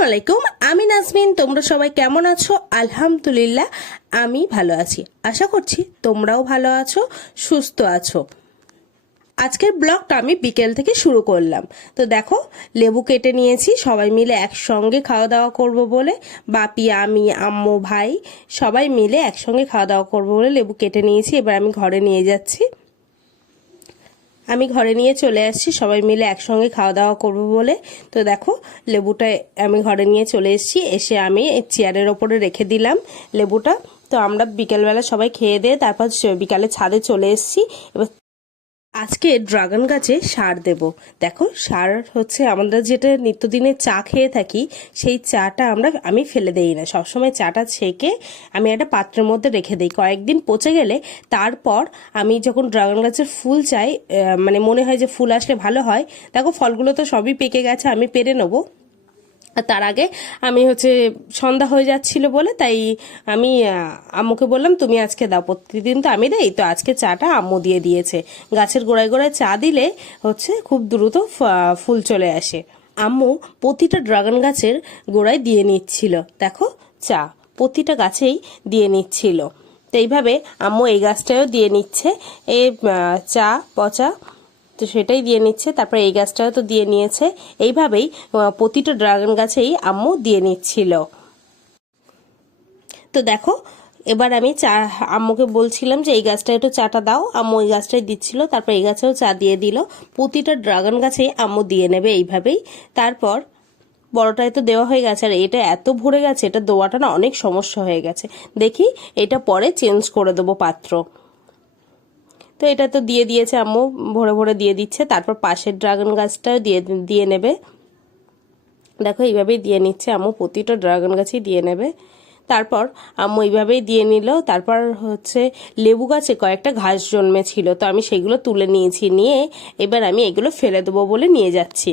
আসসালামু আলাইকুম, আমি নাজমিন। তোমরা সবাই কেমন আছো? আলহামদুলিল্লাহ আমি ভালো আছি। আশা করছি তোমরাও ভালো আছো, সুস্থ আছো। আজকের ব্লগটা আমি বিকেল থেকে শুরু করলাম। তো দেখো, লেবু কেটে নিয়েছি, সবাই মিলে একসঙ্গে খাওয়া দাওয়া করব বলে। বাপি, আমি, আম্মু, ভাই সবাই মিলে একসঙ্গে খাওয়া দাওয়া করবো বলে লেবু কেটে নিয়েছি। এবার আমি ঘরে নিয়ে যাচ্ছি। আমি ঘরে নিয়ে চলে আসছি সবাই মিলে একসঙ্গে খাওয়া দাওয়া করবো বলে। তো দেখো, লেবুটা আমি ঘরে নিয়ে চলে এসেছি। এসে আমি চেয়ারের ওপরে রেখে দিলাম লেবুটা। তো আমরা বিকেলবেলা সবাই খেয়ে দিয়ে তারপর বিকালে ছাদে চলে এসেছি। এবার আজকে ড্রাগন গাছে সার দেব। দেখো, সার হচ্ছে আমরা যেটা নিত্যদিনের চা খেয়ে থাকি, সেই চাটা আমি ফেলে দেই না। সবসময় চাটা ছেঁকে আমি একটা পাত্রের মধ্যে রেখে দিই। কয়েকদিন পচে গেলে তারপর আমি যখন ড্রাগন গাছের ফুল চাই, মানে মনে হয় যে ফুল আসলে ভালো হয়। দেখো, ফলগুলো তো সবই পেকে গেছে, আমি পেরে নেবো। তার আগে আমি সন্ধ্যা হয়ে যাচ্ছিল বলে তাই আমি আম্মুকে বললাম, তুমি আজকে দাও। প্রতিদিন তো আমি দেই, তো আজকে চাটা আম্মু দিয়ে দিয়েছে। গাছের গোড়ায় গোড়ায় চা দিলে খুব দ্রুত ফুল চলে আসে। আম্মু প্রতিটা ড্রাগন গাছের গোড়ায় দিয়ে নিচ্ছিল। দেখো, চা প্রতিটা গাছেই দিয়ে নিচ্ছিল। তো এইভাবে আম্মু এই গাছটাও দিয়ে নিচ্ছে এই চা পচা, তো সেটাই দিয়ে নিচ্ছে। তারপর এই গাছটাও তো দিয়ে নিয়েছে। এইভাবেই প্রতিটা ড্রাগন গাছেই আম্মু দিয়ে নিচ্ছিল। তো দেখো, এবার আমি চা আম্মুকে বলছিলাম যে এই গাছটা একটু চাটা দাও। আম্মু এই গাছটাই দিচ্ছিল। তারপর এই গাছেও চা দিয়ে দিল। প্রতিটা ড্রাগন গাছেই আম্মু দিয়ে নেবে এইভাবেই। তারপর বড়টায় তো দেওয়া হয়ে গেছে, আর এটা এত ভরে গেছে, এটা দেওয়াটা না অনেক সমস্যা হয়ে গেছে। দেখি, এটা পরে চেঞ্জ করে দেবো পাত্র। তো এটা তো দিয়ে দিয়েছে আম্মু, ভরে ভরে দিয়ে দিচ্ছে। তারপর পাশের ড্রাগন গাছটাও দিয়ে দিয়ে নেবে। দেখো, এইভাবেই দিয়ে নিচ্ছে আম্মু, প্রতিটা ড্রাগন গাছই দিয়ে নেবে। তারপর আম্মু এইভাবেই দিয়ে নিল। তারপর লেবু গাছে কয়েকটা ঘাস জন্মেছিল, তো আমি সেগুলো তুলে নিয়েছি। নিয়ে এবার আমি এগুলো ফেলে দেবো বলে নিয়ে যাচ্ছি।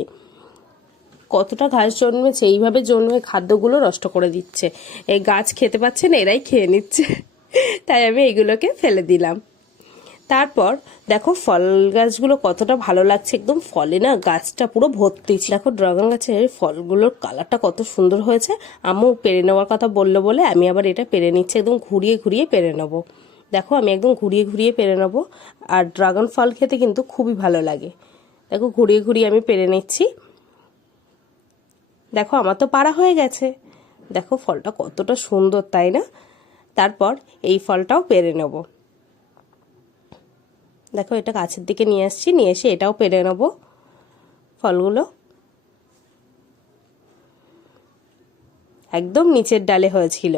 কতটা ঘাস জন্মেছে, এইভাবে জন্মে খাদ্যগুলো নষ্ট করে দিচ্ছে। এই গাছ খেতে পাচ্ছে না, এরাই খেয়ে নিচ্ছে। তাই আমি এগুলোকে ফেলে দিলাম। তারপর দেখো, ফল গাছগুলো কতটা ভালো লাগছে, একদম ফলে না গাছটা পুরো ভর্তি। দেখো, ড্রাগন গাছের ফলগুলোর কালারটা কত সুন্দর হয়েছে। আম্মু পেরে নেওয়ার কথা বললো বলে আমি আবার এটা পেরে নিচ্ছি। একদম ঘুরিয়ে ঘুরিয়ে পেরে নেবো। দেখো, আমি একদম ঘুরিয়ে ঘুরিয়ে পেরে নেবো। আর ড্রাগন ফল খেতে কিন্তু খুবই ভালো লাগে। দেখো, ঘুরিয়ে ঘুরিয়ে আমি পেরে নিচ্ছি। দেখো, আমার তো পাড়া হয়ে গেছে। দেখো, ফলটা কতটা সুন্দর, তাই না? তারপর এই ফলটাও পেরে নেব। দেখো, এটা গাছের দিকে নিয়ে আসছি, নিয়ে এসে এটাও পেরে নেব ফলগুলো। একদম নিচের ডালে হয়েছিল।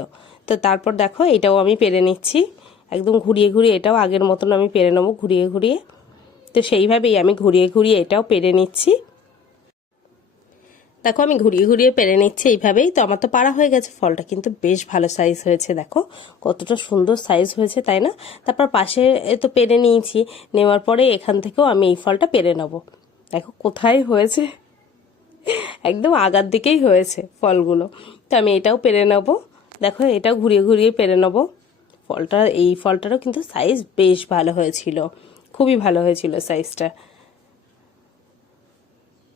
তো তারপর দেখো, এটাও আমি পেরে নিচ্ছি। একদম ঘুরিয়ে ঘুরিয়ে এটাও আগের মতন আমি পেরে নেবো, ঘুরিয়ে ঘুরিয়ে। তো সেইভাবেই আমি ঘুরিয়ে ঘুরিয়ে এটাও পেরে নিচ্ছি। দেখো, আমি ঘুরিয়ে ঘুরিয়ে পেরে নিচ্ছি এইভাবেই। তো আমার তো পাড়া হয়ে গেছে। ফলটা কিন্তু বেশ ভালো সাইজ হয়েছে। দেখো, কতটা সুন্দর সাইজ হয়েছে, তাই না? তারপর পাশে তো পেরে নিয়েছি। নেওয়ার পরে এখান থেকেও আমি এই ফলটা পেরে নেব। দেখো, কোথায় হয়েছে, একদম আগার দিকেই হয়েছে ফলগুলো। তো আমি এটাও পেরে নেব। দেখো, এটাও ঘুরিয়ে ঘুরিয়ে পেরে নেব। এই ফলটারও কিন্তু সাইজ বেশ ভালো হয়েছিল, খুবই ভালো হয়েছিল সাইজটা,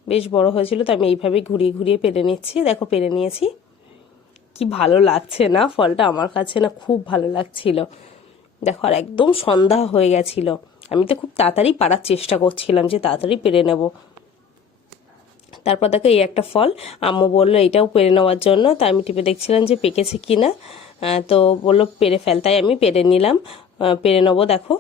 বেশ বড় হয়েছিল। তো আমি এইভাবেই ঘুরিয়ে ঘুরিয়ে পেরে নিচ্ছি। দেখো, পেরে নিয়েছি। কি ভালো লাগছে না ফলটা, আমার কাছে না খুব ভালো লাগছিল। দেখো, আর একদম সন্ধ্যা হয়ে গেছিল। আমি তো খুব তাড়াতাড়ি পারার চেষ্টা করছিলাম যে তাড়াতাড়ি পেরে নেব। তারপর দেখো, এই একটা ফল আম্মু বললো এটাও পেরে নেওয়ার জন্য। তা আমি টিপে দেখছিলাম যে পেকেছে কিনা। তো বললো পেরে ফেল, তাই আমি পেরে নিলাম, পেরে নেবো। দেখো,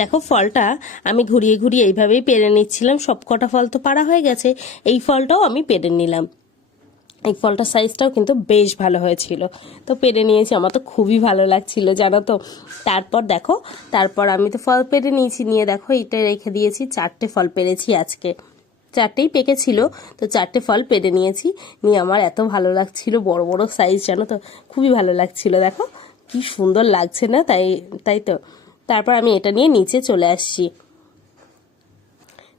দেখো, ফলটা আমি ঘুরিয়ে ঘুরিয়ে এইভাবেই পেরে নিচ্ছিলাম। সব কটা ফল তো পাড়া হয়ে গেছে, এই ফলটাও আমি পেরে নিলাম। এই ফলটার সাইজটাও কিন্তু বেশ ভালো হয়েছিল। তো পেরে নিয়েছি, আমার তো খুবই ভালো লাগছিল, জানো তো। তারপর দেখো, তারপর আমি তো ফল পেরে নিয়েছি। নিয়ে দেখো, এটা রেখে দিয়েছি। 4টে ফল পেরেছি আজকে, 4টেই পেকেছিল। তো 4টে ফল পেরে নিয়েছি। নিয়ে আমার এত ভালো লাগছিল, বড় বড় সাইজ, জানো তো, খুবই ভালো লাগছিল। দেখো, কি সুন্দর লাগছে না? তাই তো। তারপর আমি এটা নিয়ে নিচে চলে আসছি।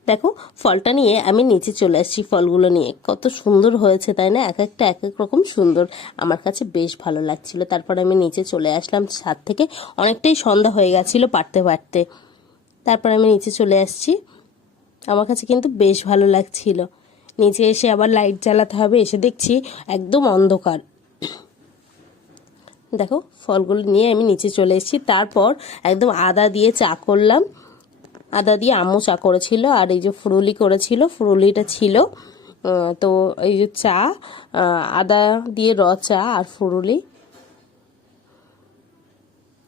দেখো, ফলটা নিয়ে আমি নিচে চলে আসছি। ফলগুলো নিয়ে কত সুন্দর হয়েছে, তাই না? এক একটা এক এক রকম সুন্দর, আমার কাছে বেশ ভালো লাগছিল। তারপর আমি নিচে চলে আসলাম ছাদ থেকে। অনেকটাই সন্ধ্যা হয়ে গেছিলো পারতে পারতে। তারপর আমি নিচে চলে আসছি। আমার কাছে কিন্তু বেশ ভালো লাগছিল। নিচে এসে আবার লাইট জ্বালাতে হবে, এসে দেখছি একদম অন্ধকার। দেখো ফলগুলো নিয়ে আমি নিচে চলে এসেছি। তারপর একদম আদা দিয়ে চা করলাম, আদা দিয়ে আম্মু চা করেছিল, আর এই যে ফুরুলি করেছিল, ফুরুলিটা ছিল। তো এই যে চা, আদা দিয়ে চা আর ফুরুলি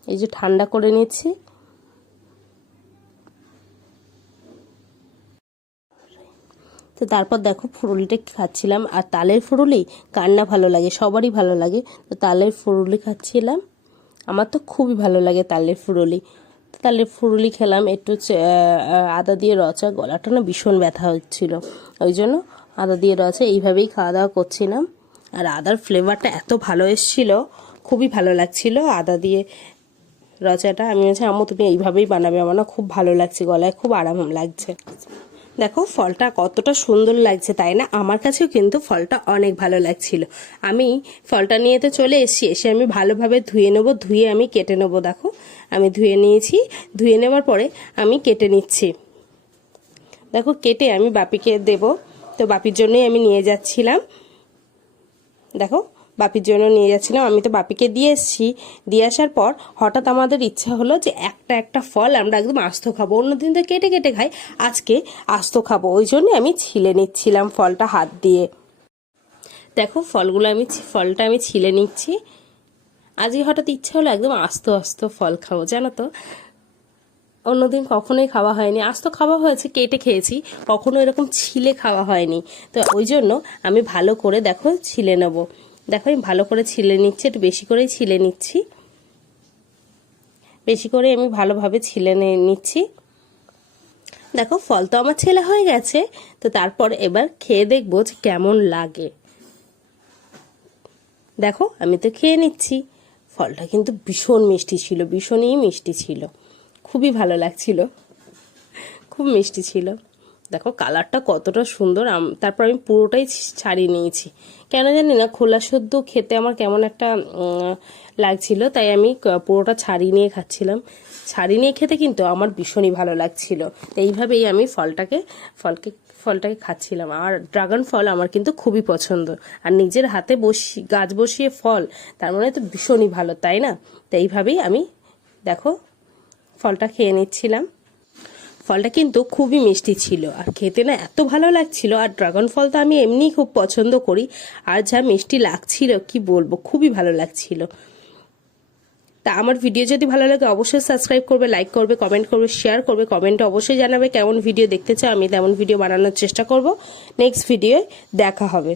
এই যে ঠান্ডা করে নিচ্ছি। তো তারপর দেখো ফুরুলিটা খাচ্ছিলাম। আর তালের ফুরুলি কার না ভালো লাগে, সবারই ভালো লাগে। তো তালের ফুরুলি খাচ্ছিলাম, আমার তো খুবই ভালো লাগে তালের ফুরুলি। তালের ফুরুলি খেলাম, একটু আদা দিয়ে চা। গলাটা না ভীষণ ব্যথা হচ্ছিল, ওই জন্য আদা দিয়ে চা এইভাবেই খাওয়া দাওয়া করছিলাম। আর আদার ফ্লেভারটা এত ভালো এসেছিল, খুবই ভালো লাগছিল আদা দিয়ে চাটা। আমি বলছি আম্মু তুমি এইভাবেই বানাবে, আমার না খুব ভালো লাগছে, গলায় খুব আরাম লাগছে। দেখো ফলটা কতটা সুন্দর লাগছে, তাই না? আমার কাছেও কিন্তু ফলটা অনেক ভালো লাগছিল। আমি ফলটা নিয়ে তো চলে এসেছি, এসে আমি ভালোভাবে ধুয়ে নেবো, ধুয়ে আমি কেটে নেবো। দেখো আমি ধুয়ে নিয়েছি, ধুয়ে নেওয়ার পরে আমি কেটে নিচ্ছি। দেখো কেটে আমি বাপিকে দেব, তো বাপির জন্যই আমি নিয়ে যাচ্ছিলাম। দেখো বাপির জন্য নিয়ে যাচ্ছিলাম, আমি তো বাপিকে দিয়ে এসেছি। দিয়ে আসার পর হঠাৎ আমাদের ইচ্ছা হলো যে একটা ফল আমরা একদম আস্ত খাবো। অন্যদিন তো কেটে কেটে খাই, আজকে আস্ত খাবো, ওই জন্য আমি ছিলে নিচ্ছিলাম ফলটা হাত দিয়ে। দেখো ফলটা আমি ছিলে নিচ্ছি। আজকে হঠাৎ ইচ্ছা হলো একদম আস্ত আস্ত ফল খাবো, জানো তো। অন্যদিন কখনোই খাওয়া হয়নি, আস্ত খাওয়া হয়েছে, কেটে খেয়েছি, কখনো এরকম ছিলে খাওয়া হয়নি। তো ওই জন্য আমি ভালো করে দেখো ছিলে নেবো। দেখো আমি ভালো করে ছিলে নিচ্ছি, একটু বেশি করেই ছিলে নিচ্ছি, বেশি করে আমি ভালোভাবে ছিলে নিচ্ছি। দেখো ফল তো আমার ছেলা হয়ে গেছে, তো তারপর এবার খেয়ে দেখবো যে কেমন লাগে। দেখো আমি তো খেয়ে নিচ্ছি। ফলটা কিন্তু ভীষণ মিষ্টি ছিল, ভীষণই মিষ্টি ছিল, খুবই ভালো লাগছিল, খুব মিষ্টি ছিল। দেখো কালারটা কতটা সুন্দর। তারপর আমি পুরোটাই ছাড়িয়ে নিয়েছি, কেন জানি না খোলা সদ্য খেতে আমার কেমন একটা লাগছিল, তাই আমি পুরোটা ছাড়িয়ে নিয়ে খাচ্ছিলাম। ছাড়িয়ে নিয়ে খেতে কিন্তু আমার ভীষণই ভালো লাগছিল। এইভাবেই আমি ফলটাকে খাচ্ছিলাম। আর ড্রাগন ফল আমার কিন্তু খুবই পছন্দ, আর নিজের হাতে গাছ বসিয়ে ফল, তার মানে তো ভীষণই ভালো, তাই না? তো এইভাবেই আমি দেখো ফলটা খেয়ে নিচ্ছিলাম। ফলটা কিন্তু খুবই মিষ্টি ছিল, আর খেতে না এত ভালো লাগছিল। আর ড্রাগন ফল তো আমি এমনিই খুব পছন্দ করি, আর যা মিষ্টি লাগছিল কি বলবো, খুবই ভালো লাগছিল। তা আমার ভিডিও যদি ভালো লাগে অবশ্যই সাবস্ক্রাইব করবে, লাইক করবে, কমেন্ট করবে, শেয়ার করবে। কমেন্টে অবশ্যই জানাবে কেমন ভিডিও দেখতে চাও, আমি তেমন ভিডিও বানানোর চেষ্টা করব। নেক্সট ভিডিওয় দেখা হবে।